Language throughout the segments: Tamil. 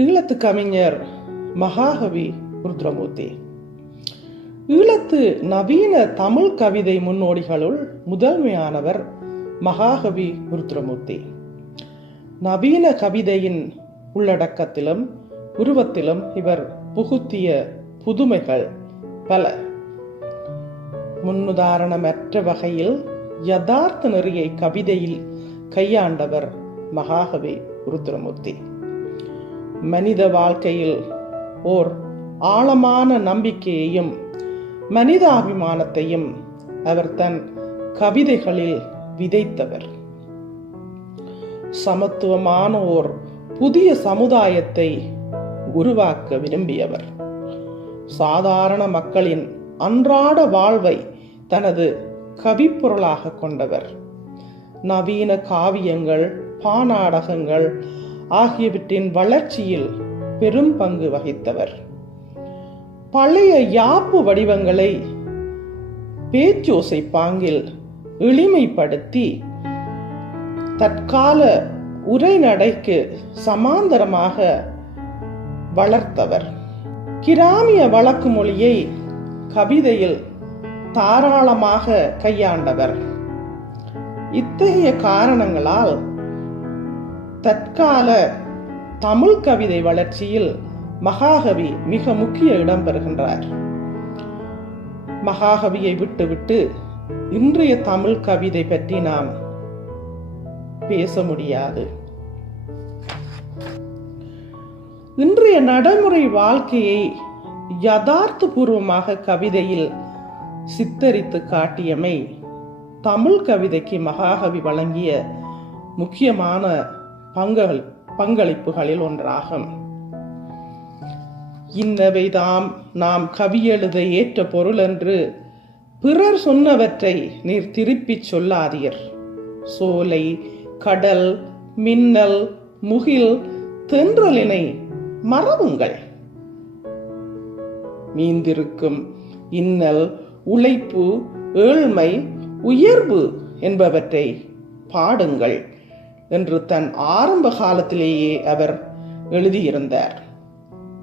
ஈழத்து கவிஞர் மகாகவி ருத்ரமூர்த்தி. ஈழத்து நவீன தமிழ் கவிதை முன்னோடிகளுள் முதன்மையானவர் மகாகவி ருத்ரமூர்த்தி. நவீன கவிதையின் உள்ளடக்கத்திலும் உருவத்திலும் இவர் புகுத்திய புதுமைகள் பல. முன்னுதாரணமற்ற வகையில் யதார்த்த நெறியை கவிதையில் கையாண்டவர் மகாகவி ருத்ரமூர்த்தி. மனித வாழ்க்கையில் ஓர் ஆழமான நம்பிக்கையையும் மனிதாபிமானத்தையும் அவர் தன் கவிதைகளில் விதைத்தவர். சமத்துவமான ஓர் புதிய சமுதாயத்தை உருவாக்க விரும்பியவர். சாதாரண மக்களின் அன்றாட வாழ்வை தனது கவிப்பொருளாக கொண்டவர். நவீன காவியங்கள், பாநாடகங்கள் ஆகியவற்றின் வளர்ச்சியில் பெரும் பங்கு வகித்தவர். பழைய யாப்பு வடிவங்களை பேச்சோசை பாங்கில் எளிமைப்படுத்தி தற்கால உரைநடைக்கு சமாந்தரமாக வளர்த்தவர். கிராமிய வழக்கு மொழியை கவிதையில் தாராளமாக கையாண்டவர். இத்தகைய காரணங்களால் தற்கால தமிழ் கவிதை வளர்ச்சியில் மகாகவி மிக முக்கிய இடம் பெறுகின்றார். மகாகவியை விட்டுவிட்டு இன்றைய தமிழ் கவிதை பற்றி நாம் பேச முடியாது. இன்றைய நடைமுறை வாழ்க்கையை யதார்த்த பூர்வமாக கவிதையில் சித்தரித்து காட்டியமை தமிழ் கவிதைக்கு மகாகவி வழங்கிய முக்கியமான பங்களிப்புகளில் ஒன்றாகும். இன்னவைதாம் நாம் கவியெழுத ஏற்ற பொருள் என்று பிறர் சொன்னவற்றை நீர் திருப்பிச் சொல்லாதீர். சோலை, கடல், மின்னல், முகில், தென்றலினை மறவுங்கள். மீந்திருக்கும் இன்னல், உழைப்பு, ஏழ்மை, உயர்வு என்பவற்றை பாடுங்கள் என்று தன் ஆரம்ப காலத்திலேயே அவர் எழுதியிருந்தார்.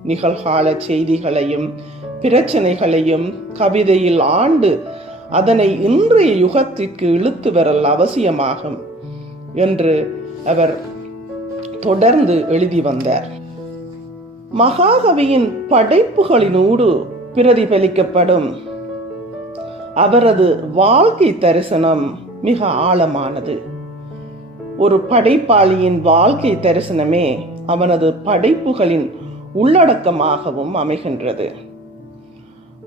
நிகழ்கால செய்திகளையும் பிரச்சனைகளையும் கவிதையில் ஆண்டு அதனை இன்றைய யுகத்திற்கு இழுத்து வரல் அவசியமாகும் என்று அவர் தொடர்ந்து எழுதி வந்தார். மகாகவியின் படைப்புகளினூடு பிரதிபலிக்கப்படும் அவரது வாழ்க்கை தரிசனம் மிக ஆழமானது. ஒரு படைப்பாளியின் வாழ்க்கை தரிசனமே அவனது படைப்புகளின் உள்ளடக்கமாகவும் அமைகின்றது.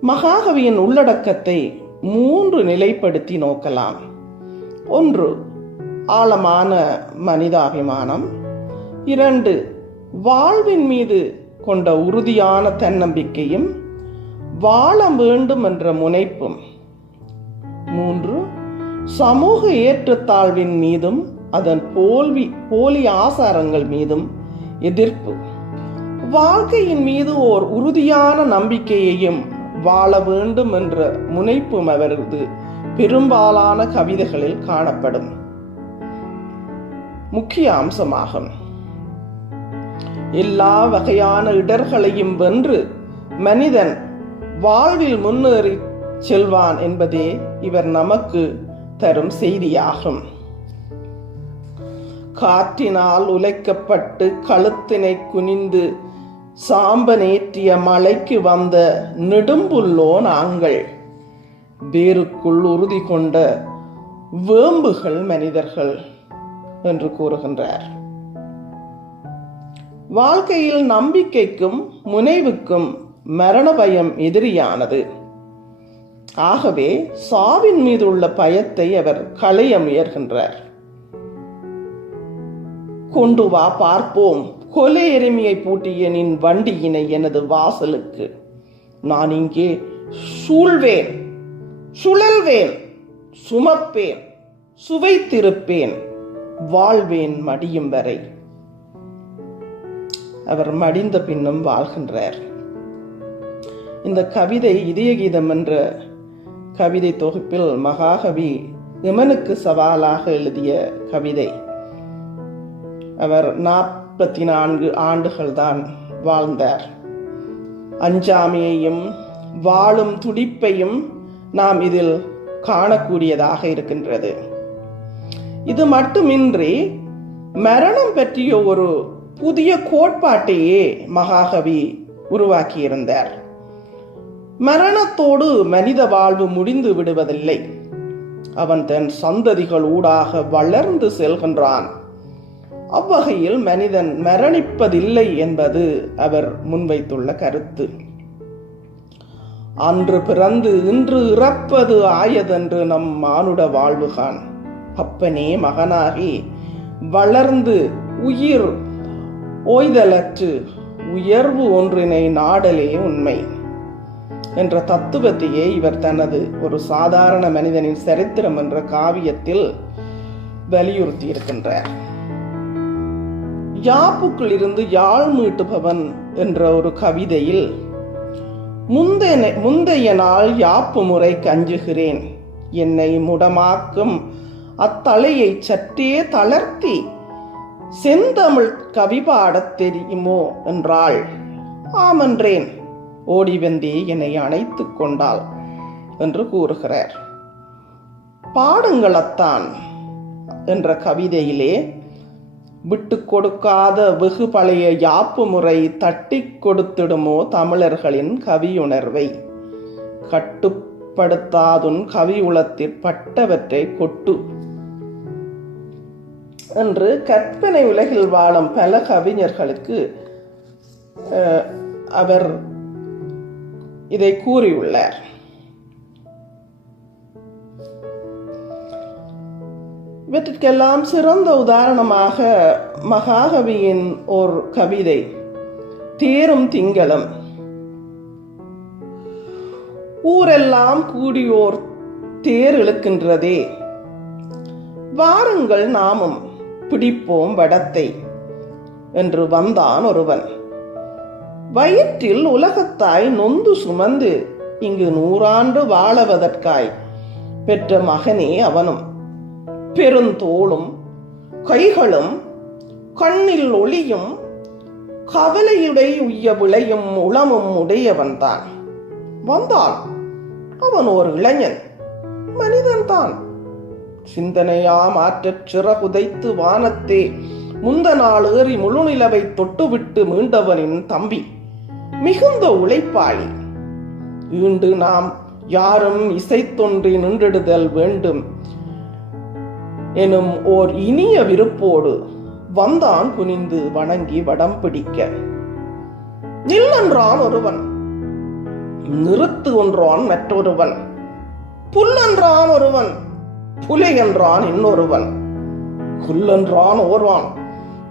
மகாகவியின் உள்ளடக்கத்தை 3 நிலைப்படுத்தி நோக்கலாம். 1. ஆழமான மனிதாபிமானம். 2. வாழ்வின் மீது கொண்ட உறுதியான தன்னம்பிக்கையும் வாழ வேண்டும் என்ற முனைப்பும். 3. சமூக ஏற்றத்தாழ்வின் மீதும் அதன் போலி ஆசாரங்கள் மீதும் எதிர்ப்பு. வாழ்க்கையின் மீது ஓர் உறுதியான நம்பிக்கையையும் வாழ வேண்டும் என்ற முனைப்பும் அவரது பெரும்பாலான கவிதைகளில் காணப்படும் முக்கிய அம்சமாகும். எல்லா வகையான இடர்களையும் வென்று மனிதன் வாழ்வில் முன்னேறி செல்வான் என்பதே இவர் நமக்கு தரும் செய்தியாகும். காற்றினால் உலைக்கப்பட்டு கழுத்தினை குனிந்து சாம்பனேற்றிய மலைக்கு வந்த நெடும்புள்ளோ நாங்கள், வேருக்குள் உறுதி கொண்ட வேம்புகள் மனிதர்கள் என்று கூறுகின்றார். வாழ்க்கையில் நம்பிக்கைக்கும் முனைவுக்கும் மரண பயம் எதிரியானது. ஆகவே சாவின் மீது உள்ள பயத்தை அவர் களைய முயல்கின்றார். கொண்டு வா பார்ப்போம் கொலை எருமையை பூட்டிய நின் வண்டியினை எனது வாசலுக்கு. நான் இங்கே சூழ்வேன், சுழல்வேன், சுமப்பேன், சுவைத்திருப்பேன், வாழ்வேன் மடியும் வரை. அவர் மடிந்த பின்னும் வாழ்கின்றார். இந்த கவிதை இதயகீதம் என்ற கவிதை தொகுப்பில் மகாகவி இமனுக்கு சவாலாக எழுதிய கவிதை. அவர் 44 ஆண்டுகள் தான் வாழ்ந்தார். அஞ்சாமையையும் வாழும் துடிப்பையும் நாம் இதில் காணக்கூடியதாக இருக்கின்றது. இது மட்டுமின்றி மரணம் பற்றிய ஒரு புதிய கோட்பாட்டையே மகாகவி உருவாக்கியிருந்தார். மரணத்தோடு மனித வாழ்வு முடிந்து விடுவதில்லை, அவன் தன் சந்ததிகள் ஊடாக வளர்ந்து செல்கின்றான். அவ்வகையில் மனிதன் மரணிப்பதில்லை என்பது அவர் முன்வைத்துள்ள கருத்து. அன்று பிறந்து இன்று இறப்பது ஆயதென்று நம் மானுட வாழ்வுகான். அப்பனே மகனாகி வளர்ந்து உயிர் ஓய்தலற்று உயர்வு ஒன்றினை நாடலே உண்மை என்ற தத்துவத்தையே இவர் தனது ஒரு சாதாரண மனிதனின் சரித்திரம் என்ற காவியத்தில் வலியுறுத்தி இருக்கின்றார். யாப்புக்குள் இருந்து யாழ் மீட்டுபவன் என்ற ஒரு கவிதையில் முந்தைய நாள் யாப்பு முறை கஞ்சுகிறேன், என்னை முடமாக்கும் அத்தலையை சற்றே தளர்த்தி செந்தமிழ் கவி பாடத் தெரியுமோ என்றாள். ஆமென்றேன், ஓடி வந்தே என்னை அணைத்துக் கொண்டாள் என்று கூறுகிறார். பாடுங்களத்தான் என்ற கவிதையிலே விட்டு கொடுக்காத வெகு பழைய யாப்பு முறை தட்டி கொடுத்திடுமோ தமிழர்களின் கவியுணர்வை, கட்டுப்படுத்தாதுன் கவி உளத்தில் பட்டவற்றை கொட்டு என்று கற்பனை உலகில் வாழும் பல கவிஞர்களுக்கு அவர் இதை கூறியுள்ளார். இவற்றிற்கெல்லாம் சிறந்த உதாரணமாக மகாகவியின் ஓர் கவிதை தேரும் திங்களும். ஊரெல்லாம் கூடியோர் தேர் இழுக்கின்றதே, வாருங்கள் நாமும் பிடிப்போம் வடத்தை என்று வந்தான் ஒருவன். வயிற்றில் உலகத்தாய் நொந்து சுமந்து இங்கு 100 ஆண்டு வாழவதற்காய் பெற்ற மகனே அவனும். பெருந்தோளும் கைகளும் கண்ணில் ஒளியும் கவலையுடை உய்ய விளையும் உளமும் உடையவன்தான். வந்தான் அவன் ஒரு இளைஞன், மனிதன்தான். சிந்தனையா மாற்றச் சிறகுதைத்து வானத்தே முந்த நாள் ஏறி முழு நிலவை தொட்டுவிட்டு மீண்டவனின் தம்பி, மிகுந்த உழைப்பாளி. ஈண்டு நாம் யாரும் இசைத்தொன்றி நின்றிடுதல் வேண்டும் எனும் ஓர் இனிய விருப்போடு வந்தான் குனிந்து வணங்கி வடம் பிடிக்க. நில்லென்றான் ஒருவன், நிறுத்து ஒன்றான் மற்றொருவன். புல்லென்றான் ஒருவன், புலை என்றான் இன்னொருவன். குல்லென்றான் ஓர்வான்,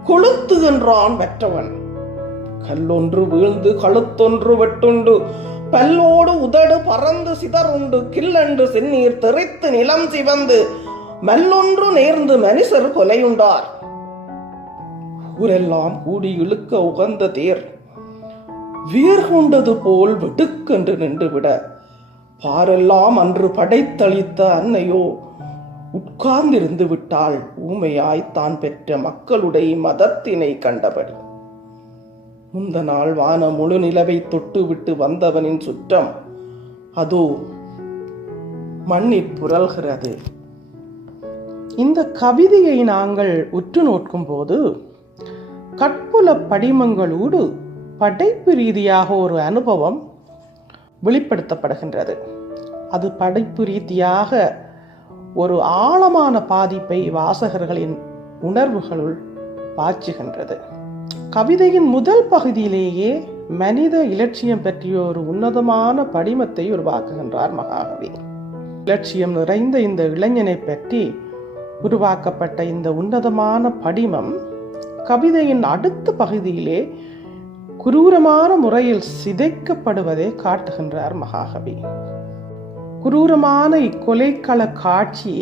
கொளுத்து என்றான் மற்றவன். கல்லொன்று வீழ்ந்து கழுத்தொன்று வெட்டுண்டு பல்லோடு உதடு பறந்து சிதறுண்டு கில்லென்று செந்நீர் தெரித்து நிலம் சிவந்து மல்லொன்று நேர்ந்து மனுஷர் கொலையுண்டார். ஊரெல்லாம் கூடி இழுக்க உகந்த தேர் வீர் கொண்டது போல் வெடுக்கென்று நின்றுவிட, பாரெல்லாம் அன்று படைத்தளித்த அன்னையோ உட்கார்ந்திருந்து விட்டாள் ஊமையாய் தான் பெற்ற மக்களுடைய மதத்தினை கண்டபடி. முந்த நாள் வான முழு நிலவை தொட்டு விட்டு வந்தவனின் சுற்றம் அதோ மண்ணில் புரள்கிறது. இந்த கவிதையை நாங்கள் உற்று நோக்கும் போது கற்புல படிமங்களோடு படைப்பு ரீதியாக ஒரு அனுபவம் வெளிப்படுத்தப்படுகின்றது. அது படைப்பு ரீதியாக ஒரு ஆழமான பாதிப்பை வாசகர்களின் உணர்வுகளுள் பாய்ச்சுகின்றது. கவிதையின் முதல் பகுதியிலேயே மனித இலட்சியம் பற்றிய ஒரு உன்னதமான படிமத்தை உருவாக்குகின்றார் மகாகவி. இலட்சியம் நிறைந்த இந்த இளைஞனை பற்றி உருவாக்கப்பட்ட இந்த உன்னதமான படிமம் கவிதையின் அடுத்த பகுதியிலே குரூரமான முறையில் சிதைக்கப்படுவதை காட்டுகின்றார் மகாகவி. குரூரமான இக்கொலைக்கள காட்சி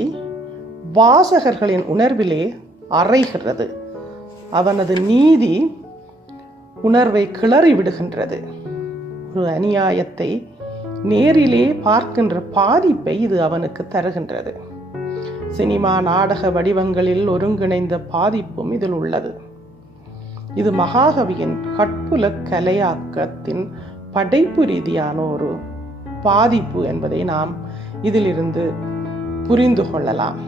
வாசகர்களின் உணர்விலே அறைகிறது. அவனது நீதி உணர்வை கிளறி விடுகின்றது. ஒரு அநியாயத்தை நேரிலே பார்க்கின்ற பாதிப்பை இது அவனுக்கு தருகின்றது. சினிமா நாடக வடிவங்களில் ஒருங்கிணைந்த பாதிப்பும் இதில் உள்ளது. இது மகாகவியின் கட்புல கலையாக்கத்தின் படைப்பு ரீதியான ஒரு பாதிப்பு என்பதை நாம் இதிலிருந்து புரிந்து கொள்ளலாம்.